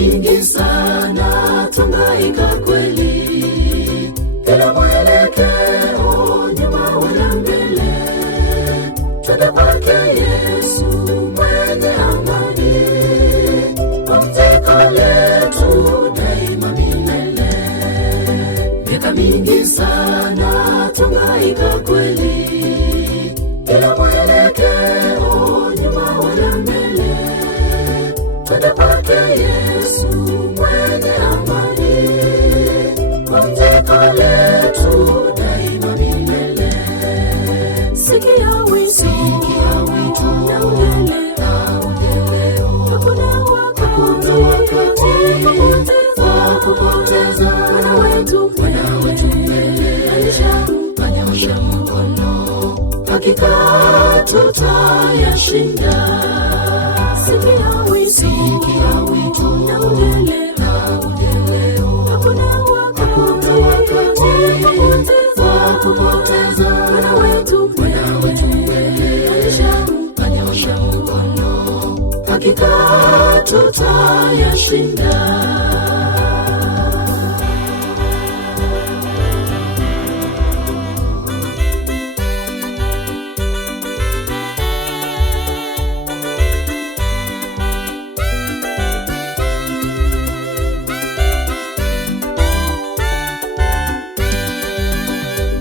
mingi sana tunaika kweli, bila mwelekeo nyuma wala mbele. Twende kwake Yesu mwenye amani, pumziko letu daima milele. Miaka mingi sana tunaika kweli, bila mwelekeo nyuma wala mbele. Twende kwake Yesu mwenye amani, pumziko letu daima milele. Sikia wito na uendeleo. Hakuna wakati wa kupoteza. Bwana wetu mbele alishamanyosha mkono, hakika tutayashinda. Sikia wito na uendeleo. Hakuna wakati wa kupoteza. Bwana wetu mbele alishamanyosha mkono, hakika tutayashinda.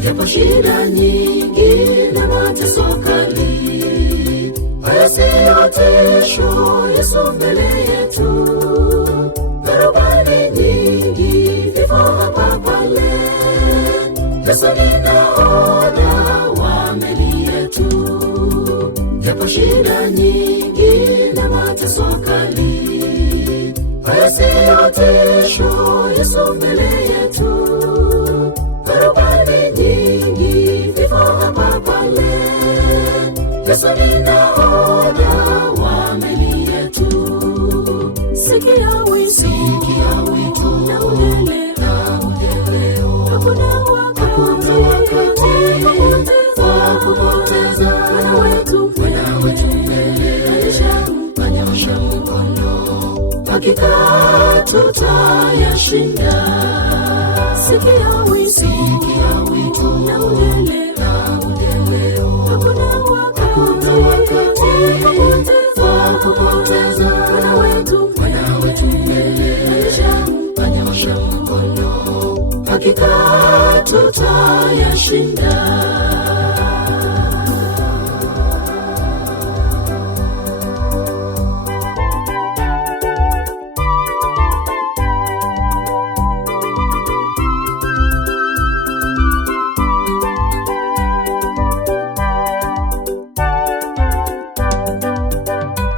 Japo shida nyingi na mateso kali, haya siyo tisho, Yesu mbele yetu. Dhoruba nyingi, vifo hapa pale, Yesu ni nahodha wa meli yetu. Japo shida nyingi na mateso kali, haya siyo tisho, Yesu mbele yetu. Nyingi, vifo hapa pale, Yesu ni nahodha wa meli yetu. Sikia wito na uendeleo. Hakuna wakati wa kupoteza. Bwana wetu mbele alishamanyosha mkono, hakika tutayashinda. Sikia wito na uendeleo. Hakuna wakati wa kupoteza. Bwana wetu mbele alishamanyosha mkono, hakika tutayashinda.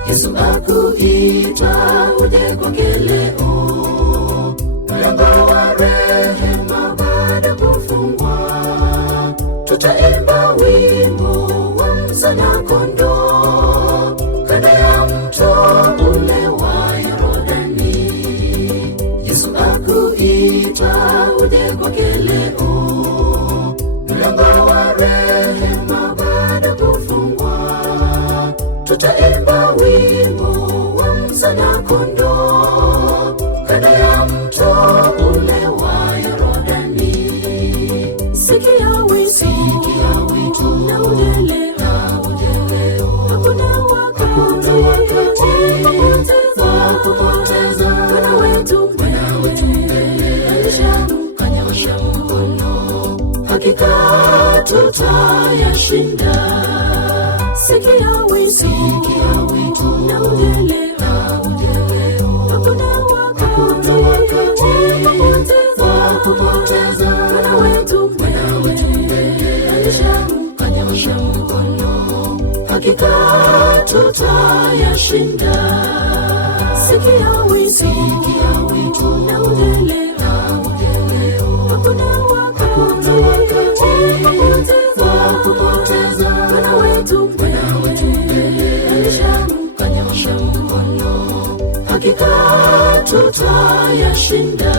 Yesu akuita uje kwake leo, mlango wa rehema bado kufungwa. Tutaimba wimbo wa mwana kondoo, kando ya mto ule wa Yordani. Yesu akuita uje kwake leo, mlango wa rehema bado kufungwa. Tutaimba wimbo wa mwana kondoo, kando ya mto ule wa Yordani. Sikia wito na uendeleo. Hakuna wakati wa kupoteza. Bwana wetu mbele alishamanyosha mkono, hakika tutayashinda. Sikia wito na uendeleo. Hakuna wakati wa kupoteza. Bwana wetu mbele alishamanyosha mkono, hakika tutayashinda. Sikia wito na uendeleo. Hakuna wakati wa kupoteza. Bwana wetu alishamanyosha mkono, hakika tutayashinda.